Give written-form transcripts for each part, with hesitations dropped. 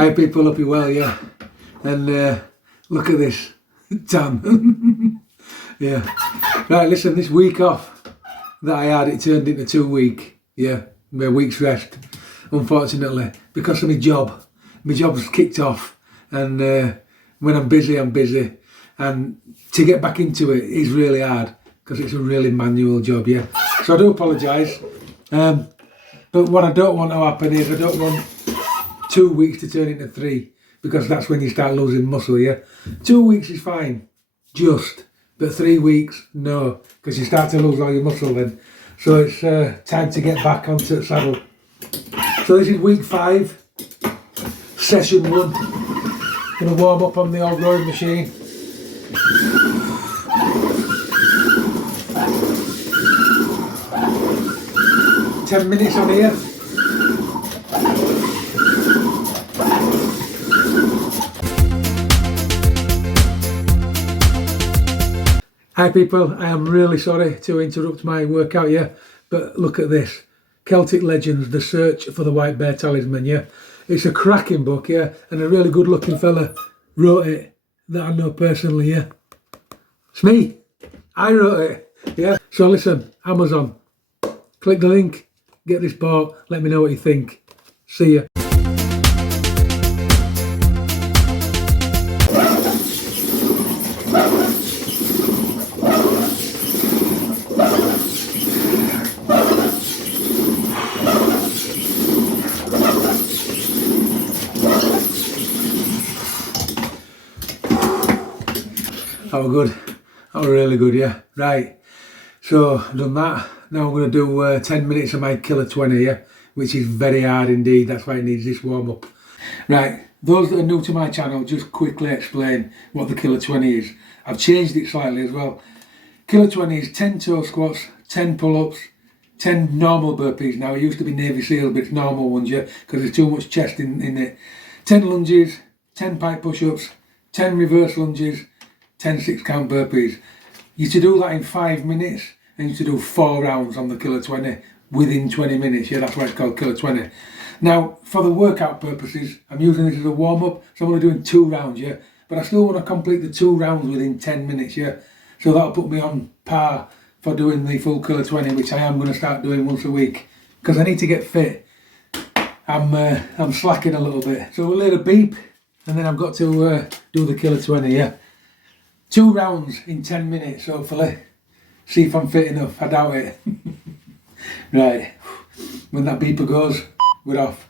Hi people, hope you're well, yeah. And look at this tan. Yeah. Right, listen, this week off that I had, it turned into 2 weeks. Yeah, my week's rest, unfortunately, because of my job. My job's kicked off, and when I'm busy, I'm busy. And to get back into it is really hard because it's a really manual job, yeah. So I do apologise. But what I don't want to happen is I don't want 2 weeks to turn into 3, because that's when you start losing muscle, yeah. 2 weeks is fine, just, but 3 weeks, no, because you start to lose all your muscle then. So it's time to get back onto the saddle. So this is week 5, session 1. Gonna warm up on the old rowing machine. Ten minutes on here. Hi people, I am really sorry to interrupt my workout, yeah, but look at this. Celtic Legends, The Search for the White Bear Talisman, yeah. It's a cracking book, yeah, and a really good looking fella wrote it that I know personally, yeah. It's me. I wrote it, yeah. So listen, Amazon, click the link, get this bought, let me know what you think. See ya. That was good. That was really good, yeah. Right. So I've done that. Now I'm going to do 10 minutes of my killer 20, yeah, which is very hard indeed. That's why it needs this warm up. Right. Those that are new to my channel, just quickly explain what the killer 20 is. I've changed it slightly as well. Killer 20 is 10 toe squats, 10 pull-ups, 10 normal burpees. Now it used to be Navy SEAL, but it's normal ones, yeah, because there's too much chest in it. 10 lunges, 10 pike push-ups, 10 reverse lunges, 10 6-count burpees. You to do that in 5 minutes, and you to do 4 rounds on the killer 20 within 20 minutes. Yeah, that's why it's called killer 20. Now, for the workout purposes, I'm using this as a warm-up, so I'm only doing 2 rounds, yeah. But I still want to complete the 2 rounds within 10 minutes, yeah. So that'll put me on par for doing the full killer 20, which I am going to start doing once a week, because I need to get fit. I'm slacking a little bit. So we'll let it beep, and then I've got to do the killer 20, yeah. 2 rounds in 10 minutes, hopefully. See if I'm fit enough. I doubt it. Right. When that beeper goes, we're off.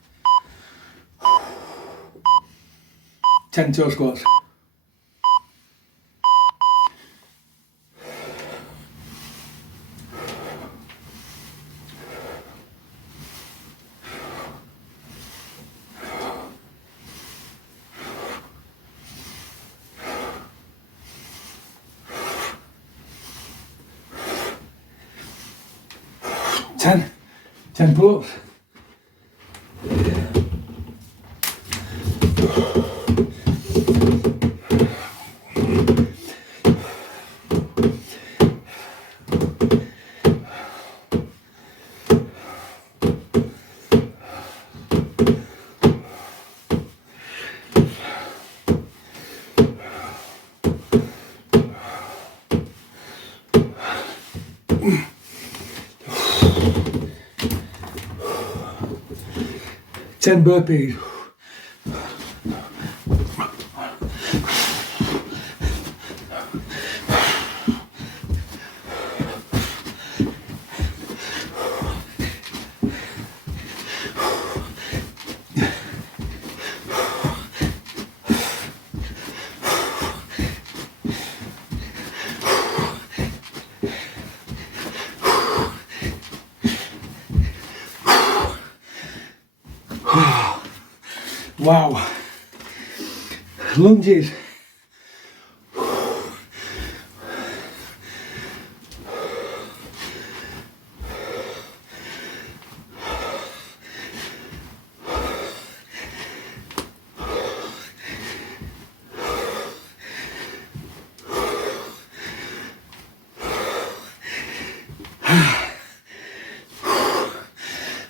10 toe squats. Ten pull-ups. Ten burpees. Wow. Lunges.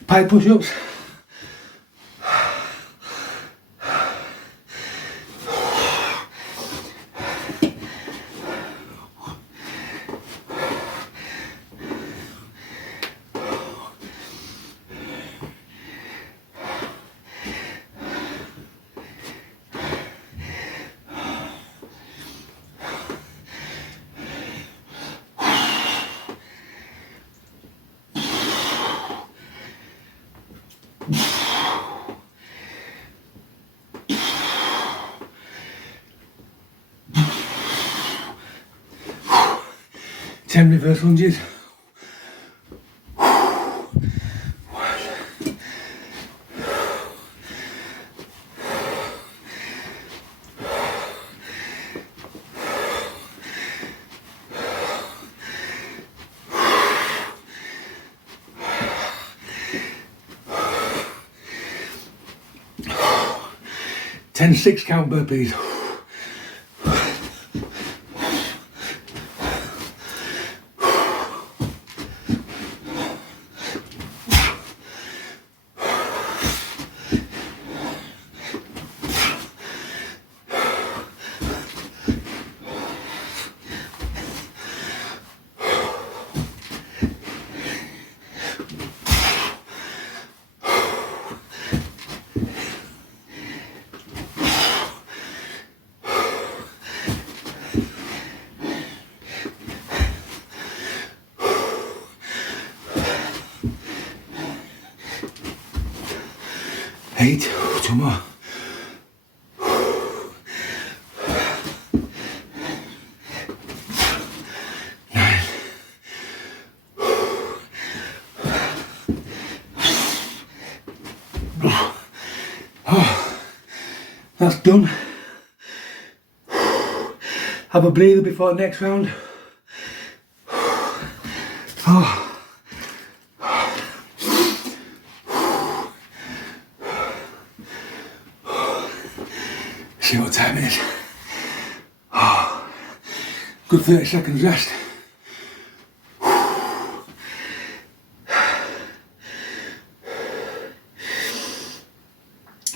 Pike push-ups. Ten reverse lunges. 10 6-count burpees. Eight, two more. Nine. Oh, that's done. Have a breather before the next round. Oh. See what time it is. Oh, good 30 seconds rest.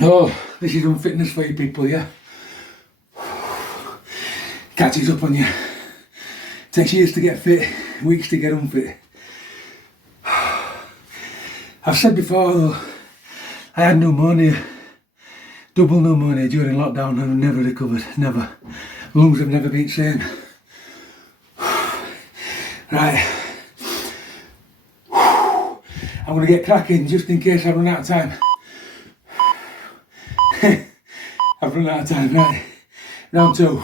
Oh, this is unfitness for you people, yeah? Catches up on you. Takes years to get fit, weeks to get unfit. I've said before though, I had pneumonia. Double pneumonia during lockdown and I've never recovered, never. Lungs have never been same. Right. I'm going to get cracking just in case I run out of time. I've run out of time, right. Round 2.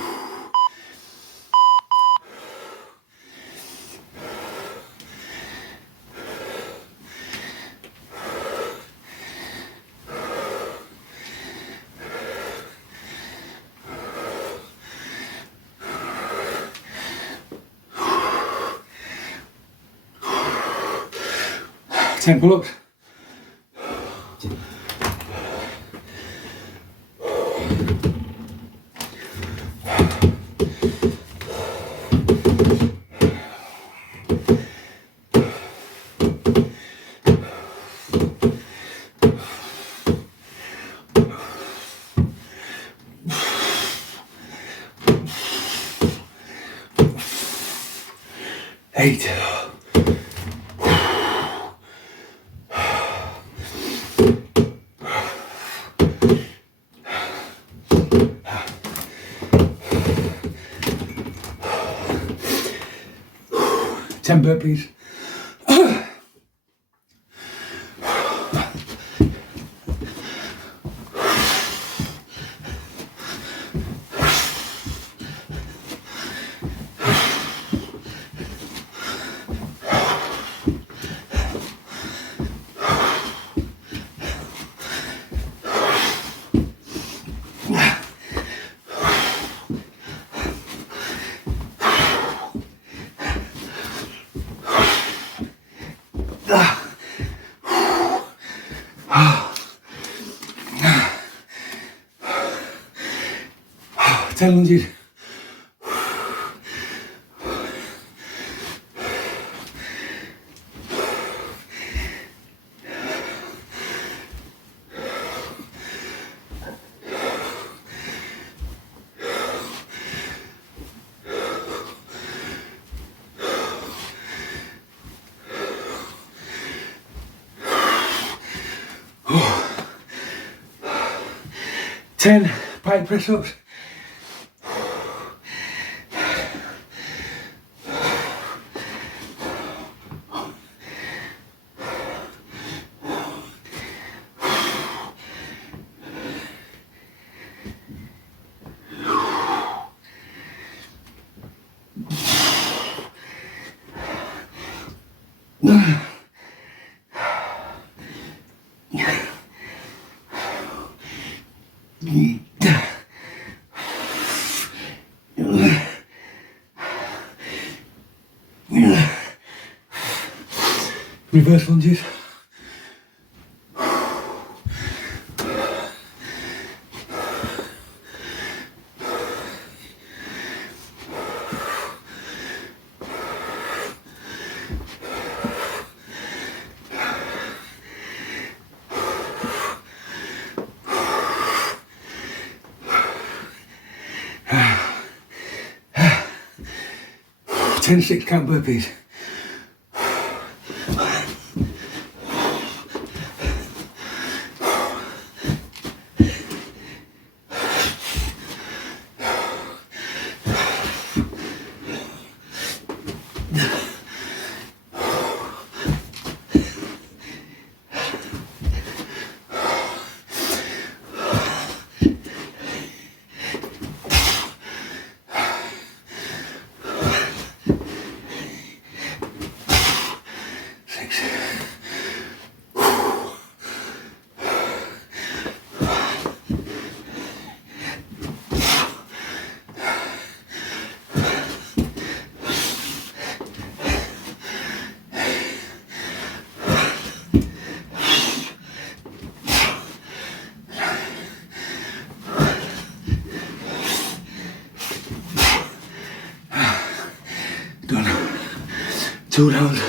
Ten pull-ups. Eight. 10 burpees. Ten lunges. Oh. 10 pike press-ups. Reverse lunges. Ten 6-count burpees. Done. 2 rounds.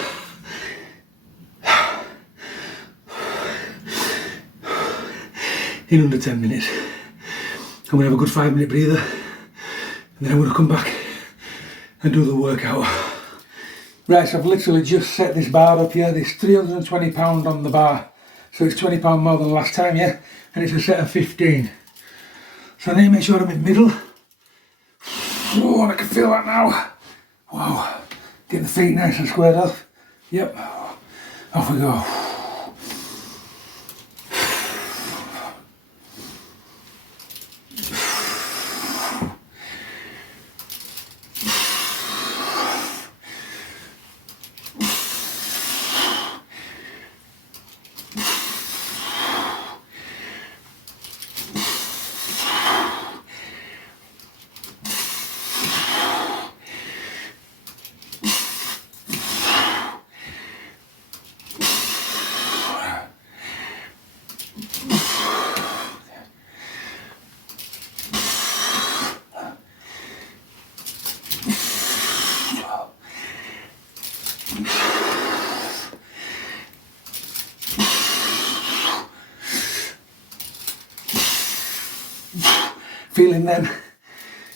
In under 10 minutes. I'm going to have a good 5-minute breather, and then I'm going to come back and do the workout. Right, so I've literally just set this bar up here. There's 320 pound on the bar, so it's 20 pound more than last time, yeah? And it's a set of 15. So I need to make sure I'm in middle. Oh, I can feel that now. Wow, get the feet nice and squared off. Yep, off we go.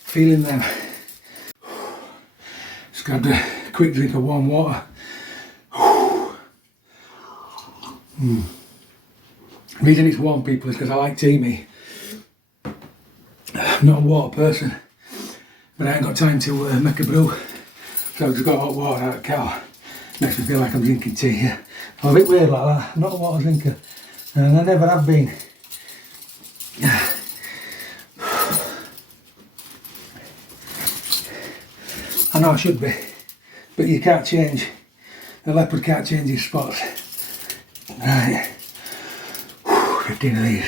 Feeling them. Just grabbed a quick drink of warm water. The reason it's warm, people, is because I like tea, me. I'm not a water person, but I ain't got time to make a brew, so I've just got hot water out of the kettle. Makes me feel like I'm drinking tea, yeah. I'm a bit weird like that. I'm not a water drinker, and I never have been. I know I should be, but you can't change. The leopard can't change his spots. Right, 15 of these.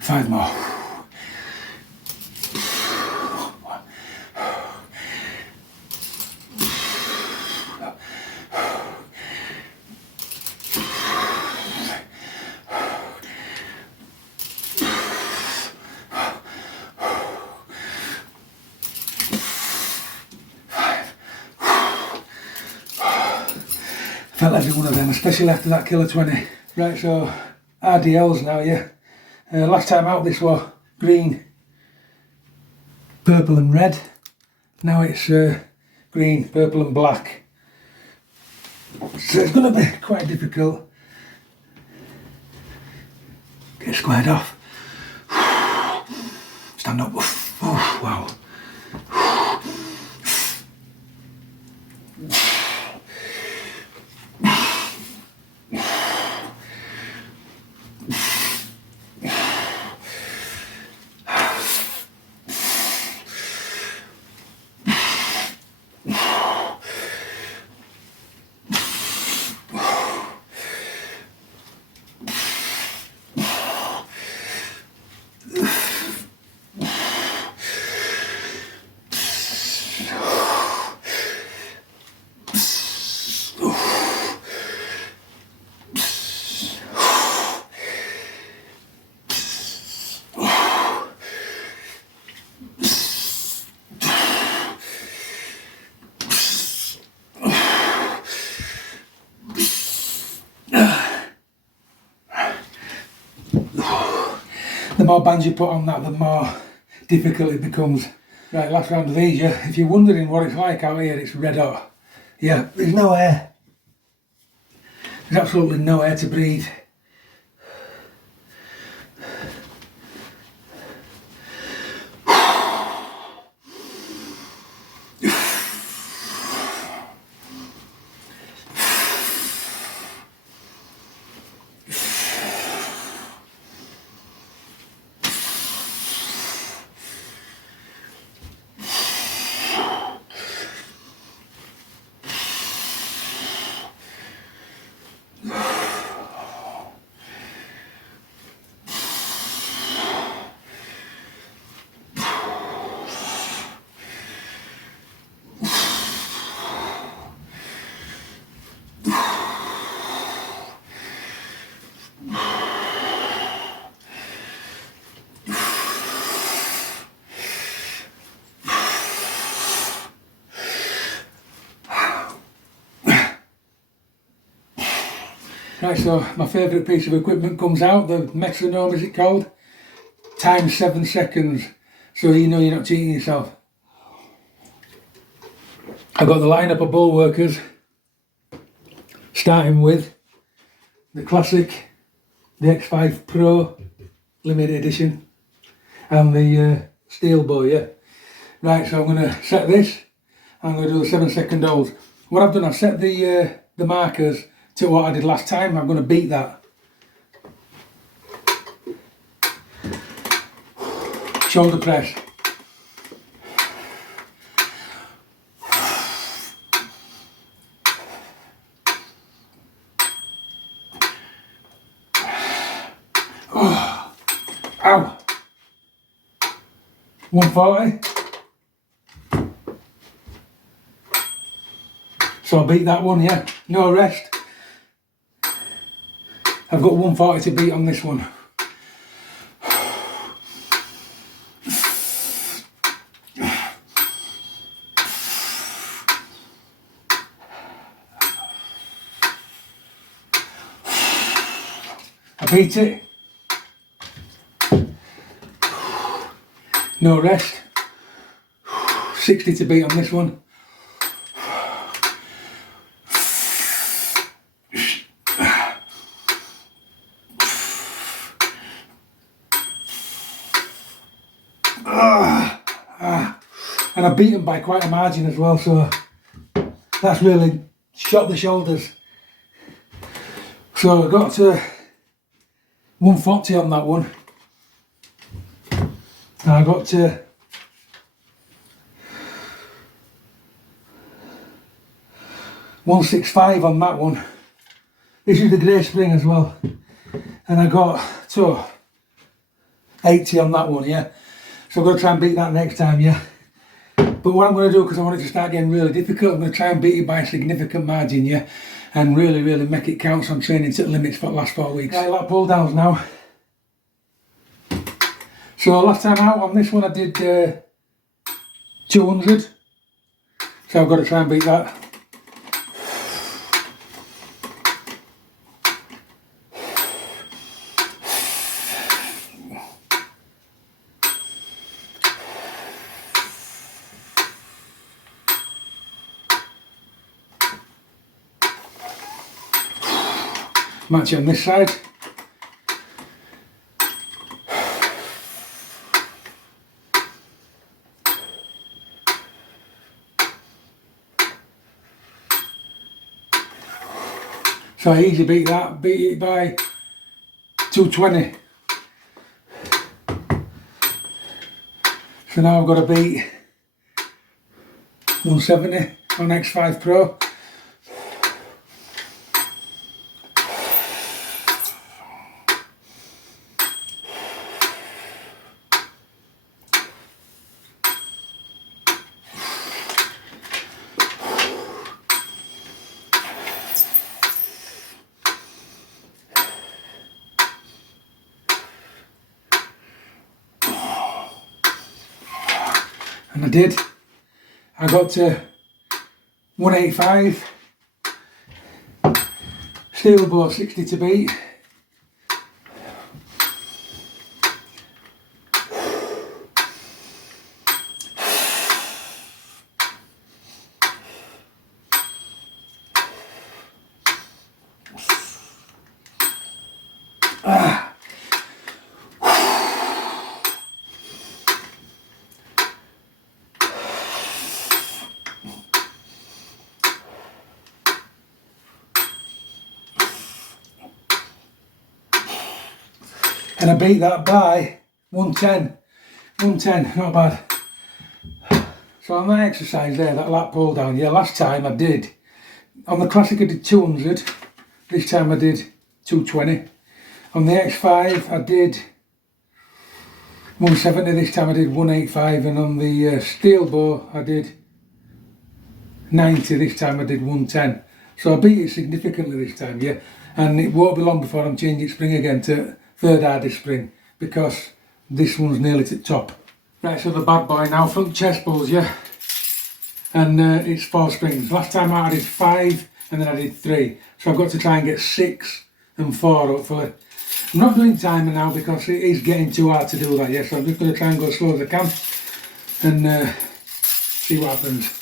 Five more. Felt every one of them, especially after that kilo 20. Right, so RDLs now, yeah. Last time out this was green, purple and red. Now it's green, purple and black. So it's going to be quite difficult. Get squared off. Stand up. Oh, wow. The more bands you put on that, the more difficult it becomes. Right, last round of these, yeah. If you're wondering what it's like out here, it's red hot. Yeah, there's no air. There's absolutely no air to breathe. Right, so my favourite piece of equipment comes out, the metronome, is it called? Times 7 seconds, so you know you're not cheating yourself. I've got the lineup of bullworkers, starting with the classic, the X5 Pro limited edition, and the steel bow, yeah. Right, so I'm going to set this, I'm going to do the 7-second holds. What I've done, I've set the markers to what I did last time. I'm going to beat that. Shoulder press. Oh. Ow. 140. So I beat that one, yeah. No rest. I've got 140 to beat on this one. I beat it. No rest. 60 to beat on this one. And I beat them by quite a margin as well, so that's really shot the shoulders. So I got to 140 on that one, and I got to 165 on that one. This is the grey spring as well, and I got to 80 on that one, yeah. So I'm going to try and beat that next time, yeah. But what I'm going to do, because I want it to start getting really difficult, I'm going to try and beat it by a significant margin, yeah, and really make it count. So I'm training to the limits for the last 4 weeks. Right, a lot of pull downs now. So last time out on this one I did 200, so I've got to try and beat that. Match it on this side. So I easily beat that, beat it by 220. So now I've got to beat 170 on X5 Pro. And I did. I got to 185. Steel bore 60 to beat. And I beat that by 110. 110, not bad. So on that exercise there, that lat pull down, yeah, last time I did, on the Classic I did 200, this time I did 220. On the X5 I did 170, this time I did 185, and on the steel bore I did 90, this time I did 110. So I beat it significantly this time, yeah, and it won't be long before I'm changing spring again to third hardest spring, because this one's nearly to the top. Right, so the bad boy now, front chest pulls, yeah, and it's 4 springs. Last time out I did 5 and then I did 3, so I've got to try and get 6 and 4 hopefully. I'm not doing timer now because it is getting too hard to do that, yeah, so I'm just going to try and go as slow as I can and see what happens.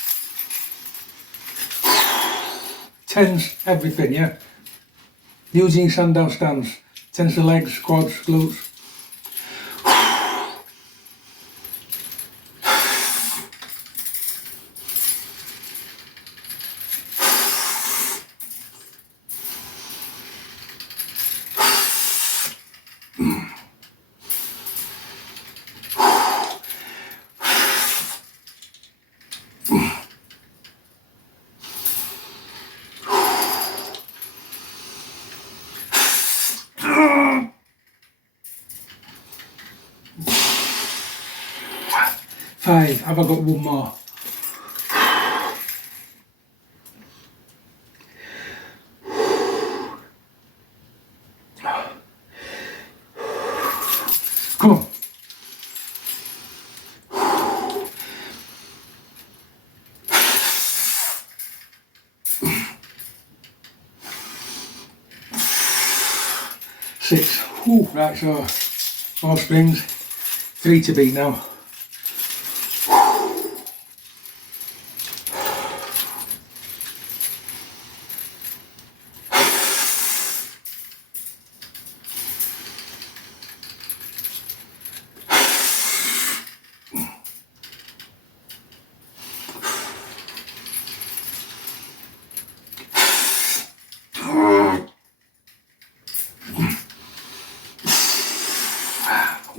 Tense everything, yeah, using Sandown stands. Tense the legs, quads, glutes. Five. Have I got one more? Come on. Six. Ooh, right, so 4 springs, 3 to beat now.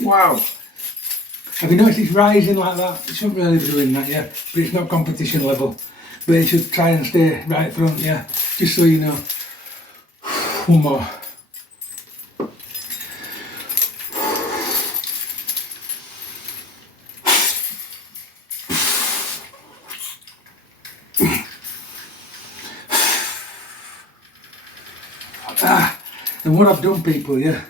Wow. Have you noticed it's rising like that? It shouldn't really be doing that, yeah, but it's not competition level. But it should try and stay right front, yeah, just so you know. One more. And what I've done, people, yeah,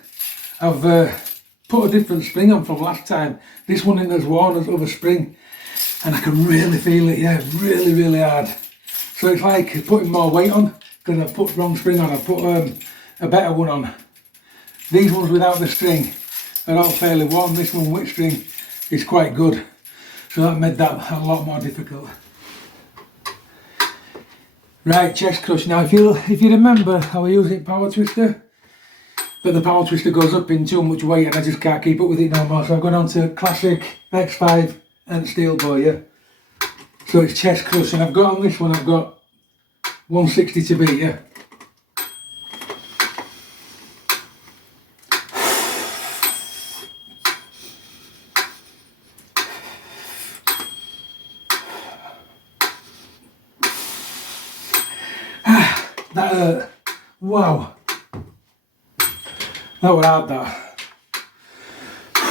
I've put a different spring on from last time. This one isn't as worn as other spring, and I can really feel it, yeah, really, really hard. So it's like putting more weight on, because I've put wrong spring on. I've put a better one on. These ones without the string are all fairly worn. This one with string is quite good. So that made that a lot more difficult. Right, chest crush. Now if you remember, I was using power twister but the power twister goes up in too much weight and I just can't keep up with it no more. So I've gone on to classic X5 and steel bore, yeah. So it's chest crush, and I've got on this one, I've got 160 to beat, yeah. That hurt. Wow. That was hard, that.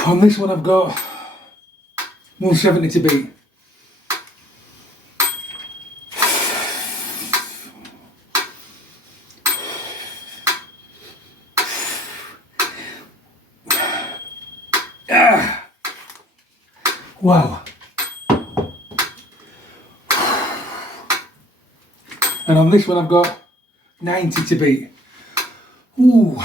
On this one I've got 170 to beat. Wow. And on this one I've got 90 to beat. Ooh.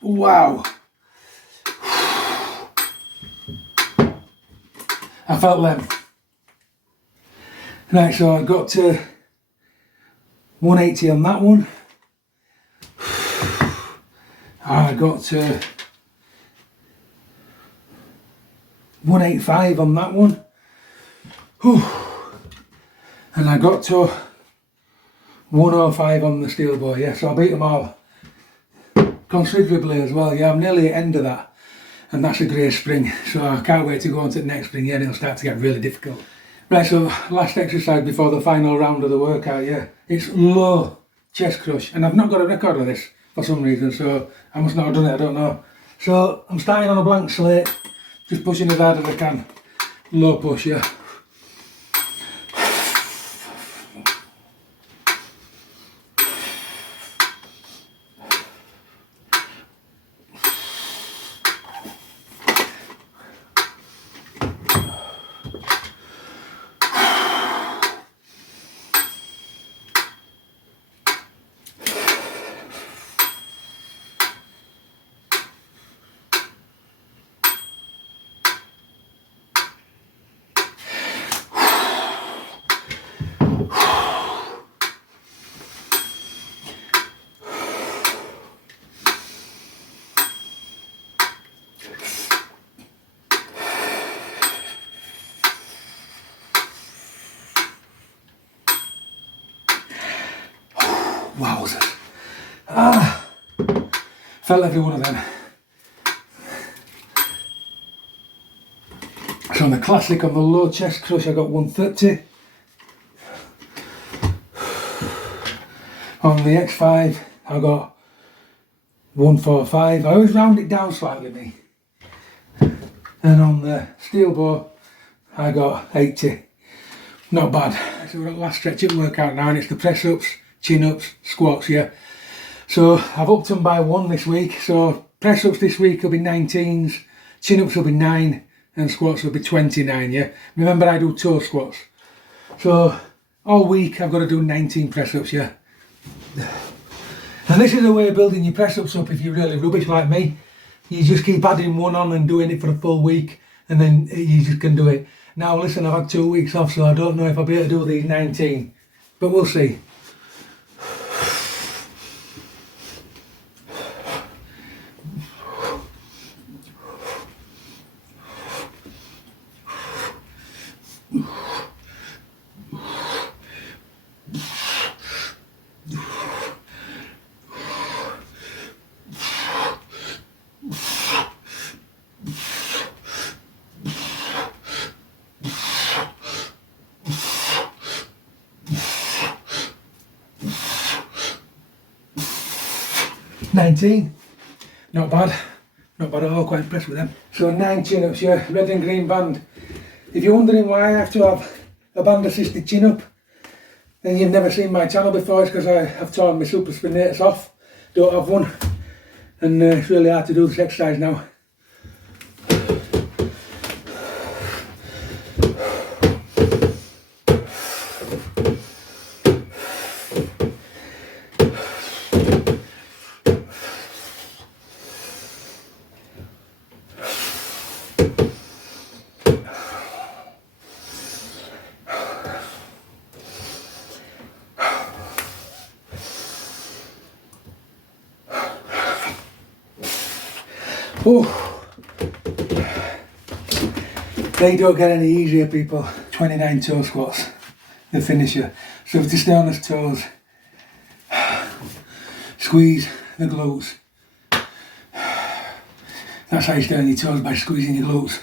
Wow. I felt them. Right, so I got to 180 on that one. I got to 185 on that one. Whew. And I got to 105 on the steel bore, yeah, so I beat them all considerably as well, yeah. I'm nearly at the end of that, and that's a great spring, so I can't wait to go on to the next spring, yeah, and it'll start to get really difficult. Right, so last exercise before the final round of the workout, yeah, it's low chest crush, and I've not got a record of this for some reason, so I must not have done it, I don't know. So I'm starting on a blank slate, just pushing as hard as I can, low push, yeah. Wowzers. Felt every one of them. So on the classic, on the low chest crush, I got 130. On the X5, I got 145. I always round it down slightly, me. And on the steel bore, I got 80. Not bad. So we're at the last stretch of workout now, and it's the press ups, chin ups, squats, yeah. So I've upped them by 1 this week. So press ups this week will be 19s, chin ups will be 9, and squats will be 29, yeah. Remember, I do toe squats. So all week I've got to do 19 press ups, yeah. And this is a way of building your press ups up if you're really rubbish like me. You just keep adding one on and doing it for a full week, and then you just can do it. Now listen, I've had 2 weeks off, so I don't know if I'll be able to do these 19, but we'll see. $19, not bad at all, quite impressed with them. So 9 chin-ups, yeah, red and green band. If you're wondering why I have to have a band assisted chin-up, and you've never seen my channel before, it's because I have torn my supraspinatus off, don't have one, and it's really hard to do this exercise now. Oh, they don't get any easier, people. 29 toe squats, the finisher. So if you stay on his toes, squeeze the glutes. That's how you stay on your toes, by squeezing your glutes.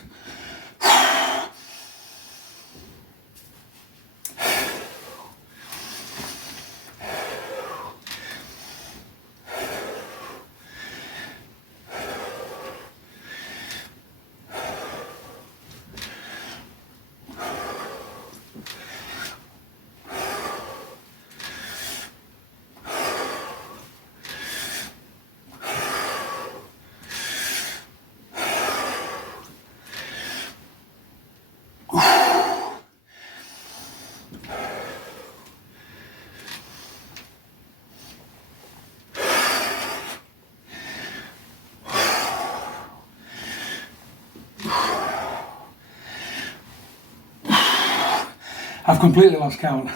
I've completely lost count.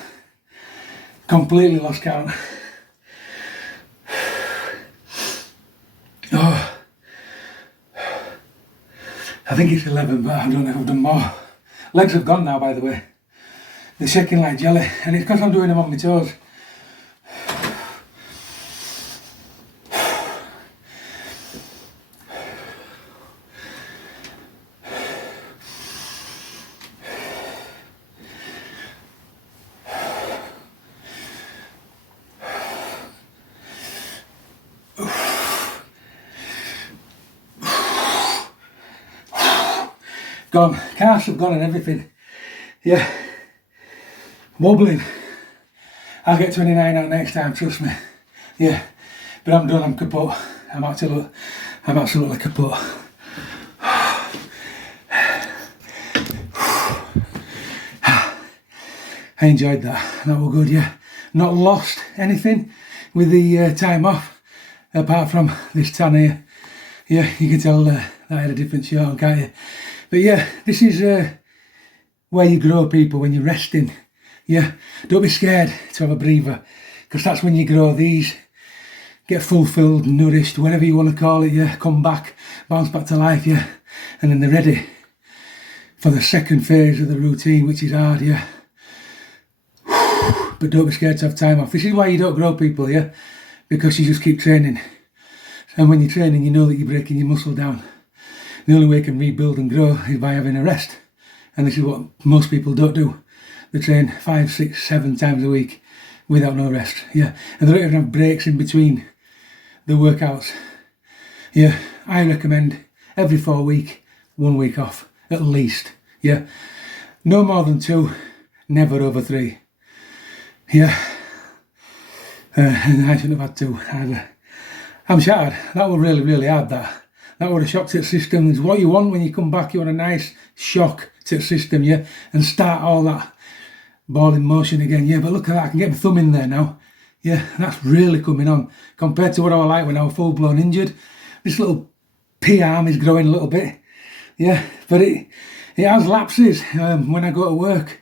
Completely lost count. Oh, I think it's 11, but I don't know if I've done more. Legs have gone now, by the way. They're shaking like jelly, and it's because I'm doing them on my toes. Gone, calves have gone and everything. Yeah, wobbling. I'll get 29 out next time, trust me. Yeah, but I'm done, I'm kaput. I'm absolutely kaput. I enjoyed that, that was good, yeah. Not lost anything with the time off, apart from this tan here. Yeah, you can tell that I had a different shirt on, can't you? But yeah, this is where you grow, people, when you're resting. Yeah, don't be scared to have a breather, because that's when you grow. These get fulfilled, nourished, whatever you want to call it, yeah, come back, bounce back to life, yeah, and then they're ready for the second phase of the routine, which is hard, yeah. But don't be scared to have time off. This is why you don't grow, people, yeah, because you just keep training. And when you're training, you know that you're breaking your muscle down. The only way you can rebuild and grow is by having a rest. And this is what most people don't do. They train 5, 6, 7 times a week without no rest. Yeah, and they don't even have breaks in between the workouts. Yeah, I recommend every 4 weeks, 1 week off, at least. Yeah, no more than 2, never over 3. Yeah, and I shouldn't have had 2 either. I'm shattered. That was really, really hard, that. That was a shock to the system. It's what you want when you come back. You want a nice shock to the system, yeah? And start all that ball in motion again, yeah? But look at that, I can get my thumb in there now. Yeah, that's really coming on. Compared to what I was like when I was full-blown injured. This little P-arm is growing a little bit. Yeah, but it has lapses when I go to work.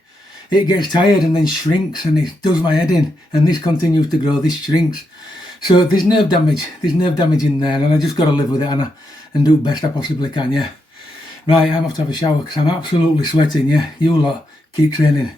It gets tired and then shrinks and it does my head in. And this continues to grow, this shrinks. So there's nerve damage in there, and I just got to live with it, and do the best I possibly can, yeah. Right, I'm off to have a shower because I'm absolutely sweating, yeah. You lot, keep training.